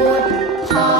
พุท